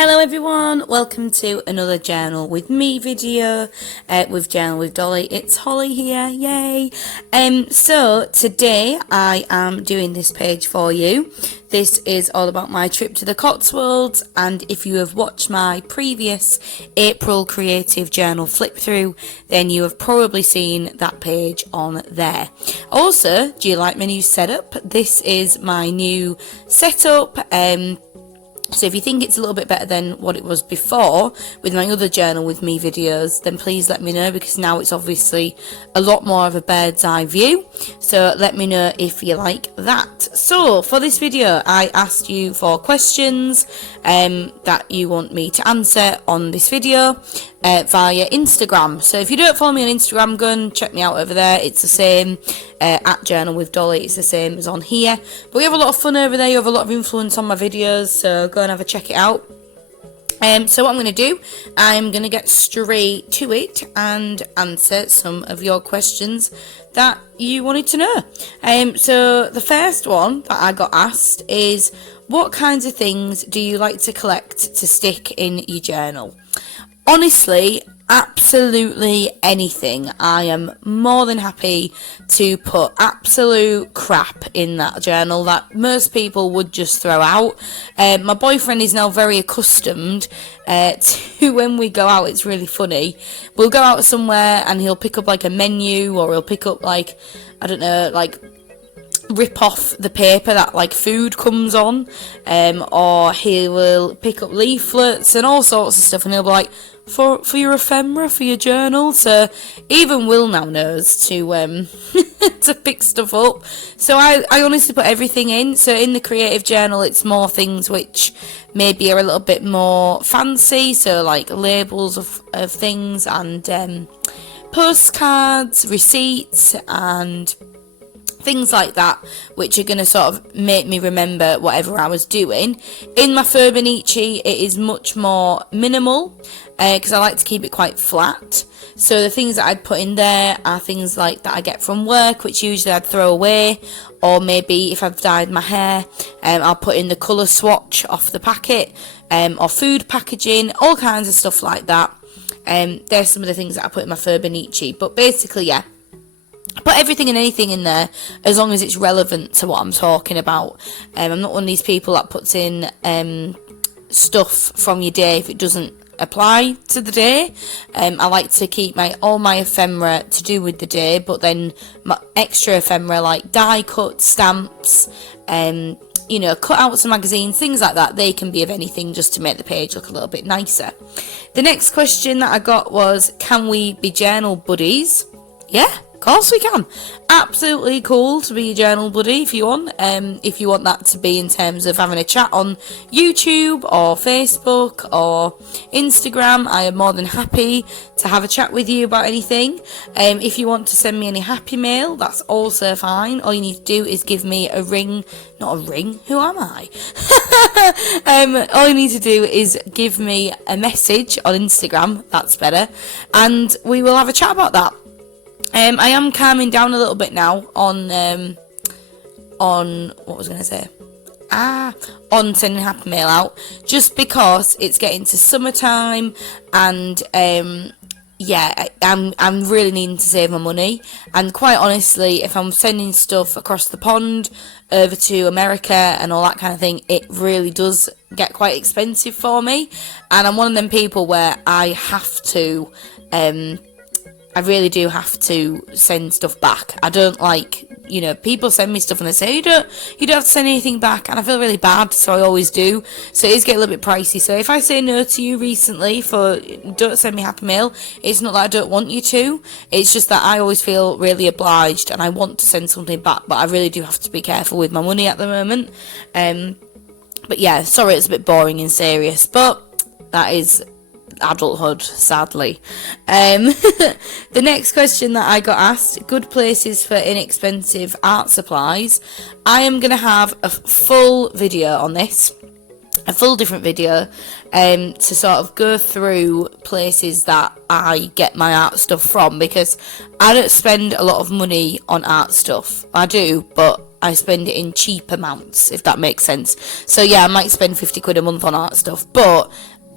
Hello everyone, welcome to another Journal with me video with Journal with Dolly. It's Holly here, yay! So today I am doing this page for you. This is all about my trip to the Cotswolds, and if you have watched my previous April creative journal flip through, then you have probably seen that page on there. Also, do you like my new setup? This is my new setup. So if you think it's a little bit better than what it was before with my other Journal with me videos, then please let me know, because now it's obviously a lot more of a bird's eye view. So let me know if you like that. So for this video, I asked you for questions that you want me to answer on this video via Instagram. So if you don't follow me on Instagram, go and check me out over there. It's the same at Journal with Dolly. It's the same as on here. But we have a lot of fun over there. You have a lot of influence on my videos, so go and have a check it out. So what I'm going to do, I'm going to get straight to it and answer some of your questions that you wanted to know. So the first one that I got asked is, what kinds of things do you like to collect to stick in your journal? Honestly, absolutely anything. I am more than happy to put absolute crap in that journal that most people would just throw out. My boyfriend is now very accustomed to when we go out. It's really funny. We'll go out somewhere and he'll pick up like a menu, or he'll pick up like, I don't know, like rip off the paper that like food comes on, or he will pick up leaflets and all sorts of stuff, and he'll be like, for your ephemera, for your journal. So even Will now knows to to pick stuff up. So I honestly put everything in. So in the creative journal, it's more things which maybe are a little bit more fancy, so like labels of things, and postcards, receipts, and things like that, which are going to sort of make me remember whatever I was doing. In my Furniture, it is much more minimal, because I like to keep it quite flat. So the things that I'd put in there are things like that I get from work, which usually I'd throw away, or maybe if I've dyed my hair, I'll put in the colour swatch off the packet, or food packaging, all kinds of stuff like that. There's some of the things that I put in my Furniture, but basically, yeah, put everything and anything in there as long as it's relevant to what I'm talking about. I'm not one of these people that puts in stuff from your day if it doesn't apply to the day. I like to keep all my ephemera to do with the day, but then my extra ephemera like die cut stamps, you know, cutouts of magazines, things like that, they can be of anything just to make the page look a little bit nicer. The next question that I got was, can we be journal buddies? Yeah, of course we can. Absolutely cool to be a journal buddy if you want. If you want that to be in terms of having a chat on YouTube or Facebook or Instagram, I am more than happy to have a chat with you about anything. If you want to send me any happy mail, that's also fine. All you need to do is give me a ring. Not a ring, who am I? All you need to do is give me a message on Instagram, that's better, and we will have a chat about that. I am calming down a little bit now on what was I going to say? On sending happy mail out, just because it's getting to summertime, and yeah, I'm really needing to save my money. And quite honestly, if I'm sending stuff across the pond over to America and all that kind of thing, it really does get quite expensive for me. And I'm one of them people where I have to I really do have to send stuff back. I don't like, you know, people send me stuff and they say, you don't have to send anything back, and I feel really bad, so I always do. So it is getting a little bit pricey. So if I say no to you recently for don't send me happy mail, it's not that I don't want you to. It's just that I always feel really obliged and I want to send something back, but I really do have to be careful with my money at the moment. But yeah, sorry it's a bit boring and serious, but that is adulthood, sadly. The next question that I got asked, good places for inexpensive art supplies. I am going to have a full video on this. a full different video to sort of go through places that I get my art stuff from, because I don't spend a lot of money on art stuff. I do, but I spend it in cheap amounts, if that makes sense. So yeah, I might spend 50 quid a month on art stuff, but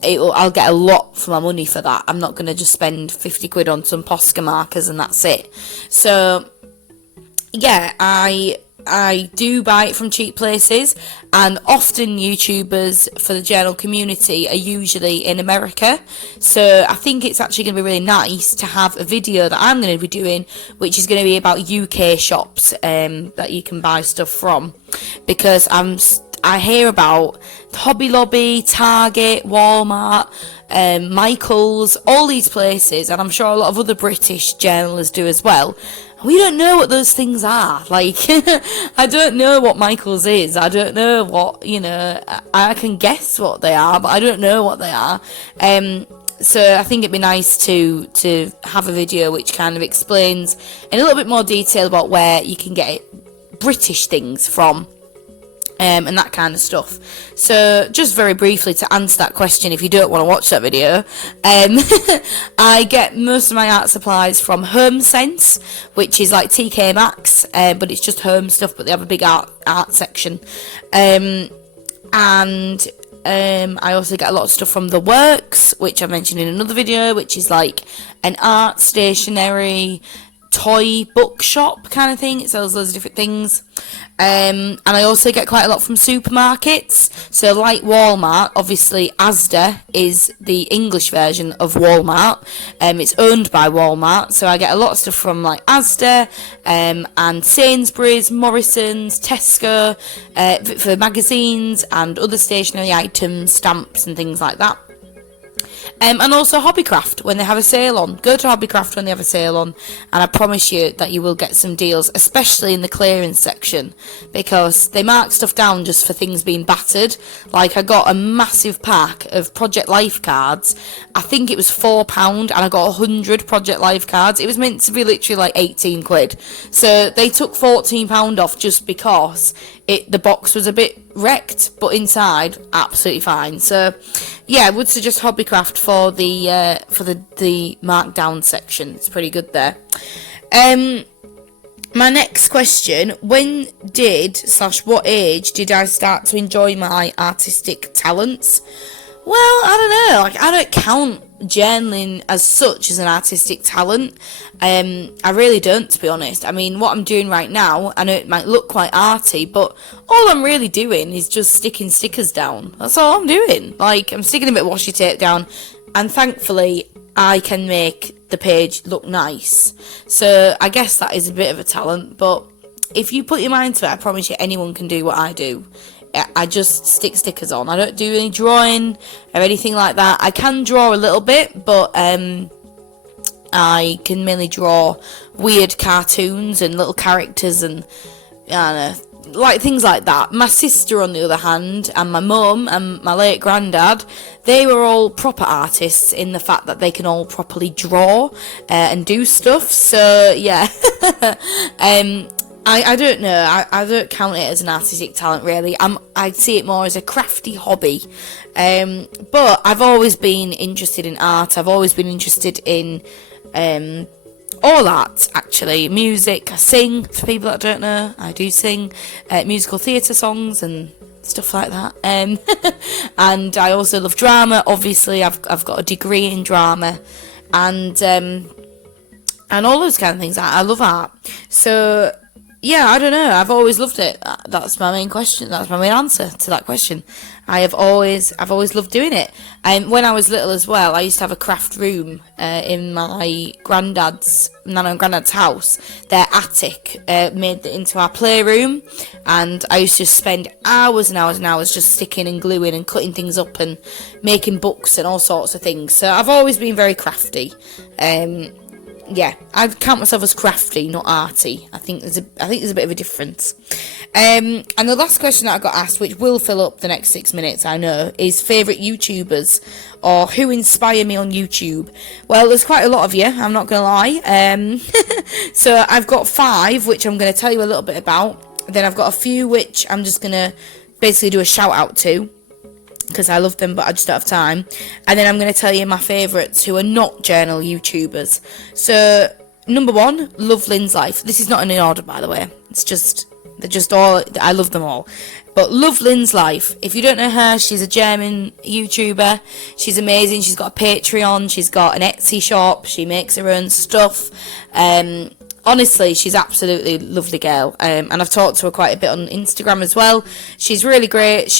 I'll get a lot for my money for that. I'm not going to just spend 50 quid on some Posca markers and that's it. So yeah, I do buy it from cheap places, and often YouTubers for the journal community are usually in America, so I think it's actually going to be really nice to have a video that I'm going to be doing, which is going to be about UK shops that you can buy stuff from, because I hear about Hobby Lobby, Target, Walmart, Michael's, all these places, and I'm sure a lot of other British journalists do as well. We don't know what those things are. Like, I don't know what Michael's is. I don't know what, I can guess what they are, but I don't know what they are. So I think it'd be nice to have a video which kind of explains in a little bit more detail about where you can get British things from. And that kind of stuff. So just very briefly to answer that question, if you don't want to watch that video, I get most of my art supplies from Home Sense, which is like TK Maxx, but it's just home stuff, but they have a big art section. And I also get a lot of stuff from The Works, which I mentioned in another video, which is like an art stationery toy bookshop kind of thing. It sells loads of different things. And I also get quite a lot from supermarkets. So like Walmart, obviously Asda is the English version of Walmart. It's owned by Walmart, so I get a lot of stuff from like Asda and Sainsbury's, Morrison's, Tesco for magazines and other stationery items, stamps and things like that. And also Hobbycraft when they have a sale on. Go to Hobbycraft when they have a sale on, and I promise you that you will get some deals, especially in the clearance section, because they mark stuff down just for things being battered. Like, I got a massive pack of Project Life cards. I think it was £4, and I got 100 Project Life cards. It was meant to be literally like 18 quid. So they took £14 off just because the box was a bit wrecked, but inside absolutely fine. So yeah, I would suggest Hobbycraft for the markdown section. It's pretty good there. My next question: when / what age did I start to enjoy my artistic talents? Well, I don't know. Like, I don't count journaling as such as an artistic talent. I really don't, to be honest. I mean, what I'm doing right now, I know it might look quite arty, but all I'm really doing is just sticking stickers down. That's all I'm doing. Like, I'm sticking a bit of washi tape down, and thankfully I can make the page look nice. So I guess that is a bit of a talent, but if you put your mind to it, I promise you anyone can do what I do. I just stick stickers on. I don't do any drawing or anything like that. I can draw a little bit, but I can mainly draw weird cartoons and little characters and I don't know, like things like that. My sister, on the other hand, and my mum and my late granddad, they were all proper artists in the fact that they can all properly draw and do stuff. So yeah. I don't know. I don't count it as an artistic talent, really. I'd see it more as a crafty hobby. But I've always been interested in art. I've always been interested in all art, actually. Music. I sing, for people that don't know. I do sing musical theatre songs and stuff like that. And I also love drama. Obviously, I've got a degree in drama. And all those kind of things. I love art. So yeah, I don't know. I've always loved it. That's my main question. That's my main answer to that question. I've always loved doing it. When I was little as well, I used to have a craft room in my nana and granddad's house. Their attic made it into our playroom, and I used to just spend hours and hours and hours just sticking and gluing and cutting things up and making books and all sorts of things. So I've always been very crafty. Yeah, I count myself as crafty, not arty. I think there's a bit of a difference. And the last question that I got asked, which will fill up the next 6 minutes, I know, is favourite YouTubers, or who inspire me on YouTube. Well, there's quite a lot of you, I'm not going to lie. So I've got 5, which I'm going to tell you a little bit about. Then I've got a few which I'm just going to basically do a shout out to. because I love them, but I just don't have time. And then I'm going to tell you my favourites who are not journal YouTubers. So, number 1, love Lynn's Life. This is not in order, by the way. It's just, they're just all, I love them all. But love Lynn's Life. If you don't know her, she's a German YouTuber. She's amazing. She's got a Patreon. She's got an Etsy shop. She makes her own stuff. Honestly, she's absolutely lovely girl, and I've talked to her quite a bit on Instagram as well. She's really great.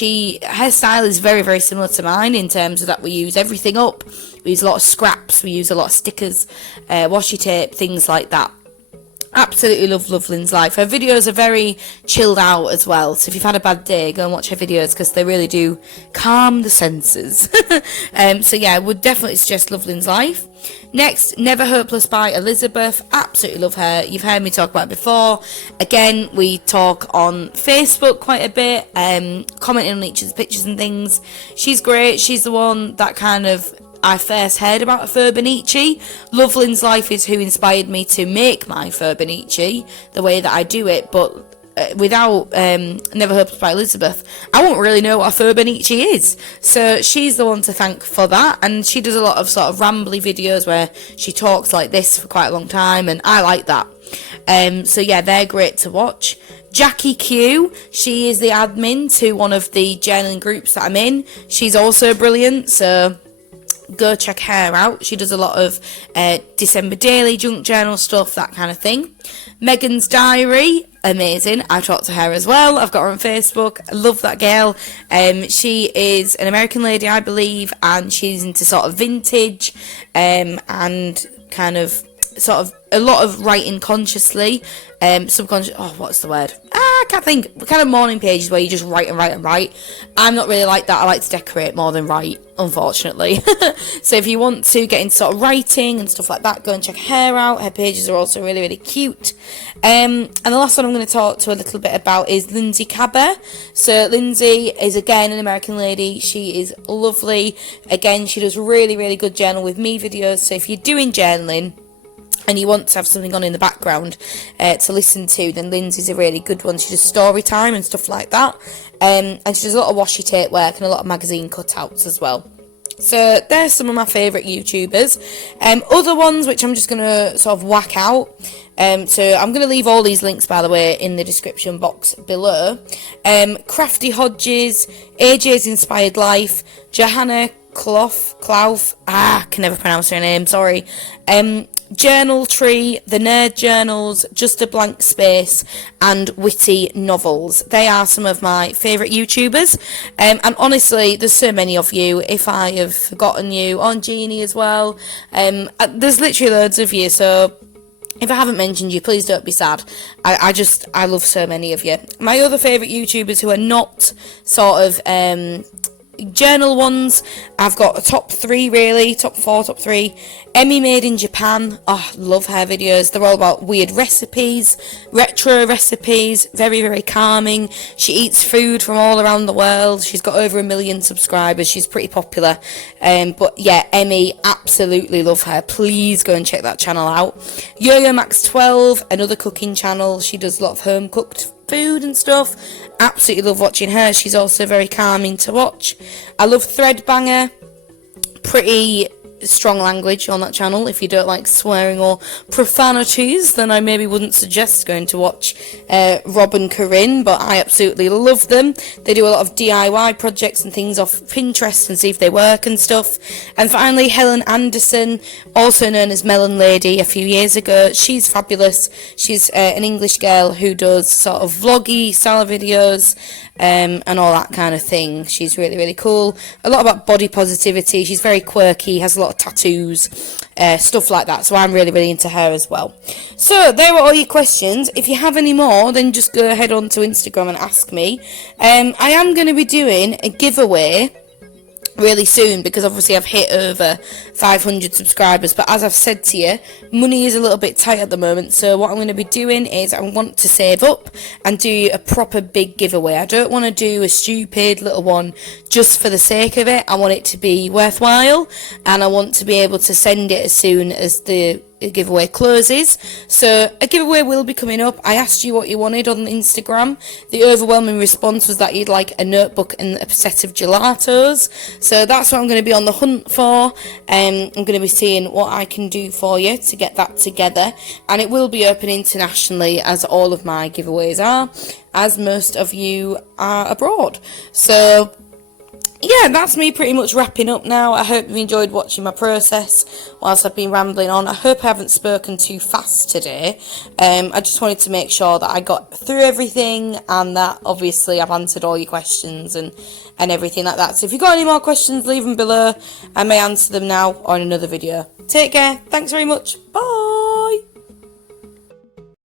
Her style is very, very similar to mine in terms of that we use everything up. We use a lot of scraps, we use a lot of stickers, washi tape, things like that. Absolutely love Lynn's Life. Her videos are very chilled out as well, so if you've had a bad day, go and watch her videos because they really do calm the senses. So yeah, I would definitely suggest Love Lynn's Life. Next, Never Hopeless by Elizabeth. Absolutely love her. You've heard me talk about it before. Again, we talk on Facebook quite a bit, commenting on each other's pictures and things. She's great. She's the one that kind of I first heard about a Fur-Benici. Love Lynn's Life is who inspired me to make my Fur-Benici the way that I do it, but without Never Hopeless by Elizabeth, I won't really know what a Fur-Benici is. So she's the one to thank for that, and she does a lot of sort of rambly videos where she talks like this for quite a long time, and I like that. So yeah, they're great to watch. Jackie Q, she is the admin to one of the journaling groups that I'm in. She's also brilliant, so go check her out. She does a lot of December Daily, junk journal stuff, that kind of thing. Megan's Diary, amazing. I've talked to her as well. I've got her on Facebook. I love that girl. She is an American lady, I believe, and she's into sort of vintage and kind of sort of a lot of writing consciously, subconscious. Oh, what's the word? I can't think. Kind of morning pages where you just write and write and write. I'm not really like that. I like to decorate more than write, unfortunately. So if you want to get into sort of writing and stuff like that, go and check her out. Her pages are also really, really cute. And the last one I'm going to talk to a little bit about is Lindsay Cabber. So Lindsay is again an American lady. She is lovely. Again, she does really, really good journal with me videos. So if you're doing journaling and you want to have something on in the background to listen to, then Lindsay's a really good one. She does story time and stuff like that, and she does a lot of washi tape work and a lot of magazine cutouts as well. So there's some of my favourite YouTubers. Other ones which I'm just going to sort of whack out. So I'm going to leave all these links, by the way, in the description box below. Crafty Hodges, AJ's Inspired Life, Johanna Clough, I can never pronounce her name, sorry. JournalTree, The Nerd Journals, Just a Blank Space, and Whittynovels. They are some of my favourite YouTubers, and honestly, there's so many of you. If I have forgotten you, on Jeannie as well, there's literally loads of you, so if I haven't mentioned you, please don't be sad. I love so many of you. My other favourite YouTubers who are not sort of journal ones, I've got a top 3 really, top 4, top 3. Emmy Made in Japan, oh, love her videos. They're all about weird recipes, retro recipes, very, very calming. She eats food from all around the world. She's got over 1 million subscribers. She's pretty popular. But yeah, Emmy, absolutely love her. Please go and check that channel out. Yo-Yo Max 12, another cooking channel. She does a lot of home cooked food and stuff. Absolutely love watching her. She's also very calming to watch. I love Threadbanger. Pretty strong language on that channel. If you don't like swearing or profanities, then I maybe wouldn't suggest going to watch Rob and Corinne, but I absolutely love them. They do a lot of DIY projects and things off Pinterest and see if they work and stuff. And finally, Helen Anderson, also known as Melon Lady a few years ago. She's fabulous. She's an English girl who does sort of vloggy style videos and all that kind of thing. She's really, really cool. A lot about body positivity. She's very quirky, has a lot of tattoos, stuff like that. So I'm really, really into her as well. So there are all your questions. If you have any more, then just go ahead onto Instagram and ask me. I am going to be doing a giveaway really soon, because obviously I've hit over 500 subscribers, but as I've said to you, money is a little bit tight at the moment, so what I'm going to be doing is I want to save up and do a proper big giveaway. I don't want to do a stupid little one just for the sake of it. I want it to be worthwhile, and I want to be able to send it as soon as the giveaway closes. So a giveaway will be coming up. I asked you what you wanted on Instagram. The overwhelming response was that you'd like a notebook and a set of gelatos. So that's what I'm going to be on the hunt for. I'm going to be seeing what I can do for you to get that together. And it will be open internationally, as all of my giveaways are, as most of you are abroad. So yeah, that's me pretty much wrapping up now. I hope you enjoyed watching my process whilst I've been rambling on. I hope I haven't spoken too fast today. I just wanted to make sure that I got through everything and that obviously I've answered all your questions and everything like that. So if you've got any more questions, leave them below. I may answer them now or in another video. Take care. Thanks very much. Bye.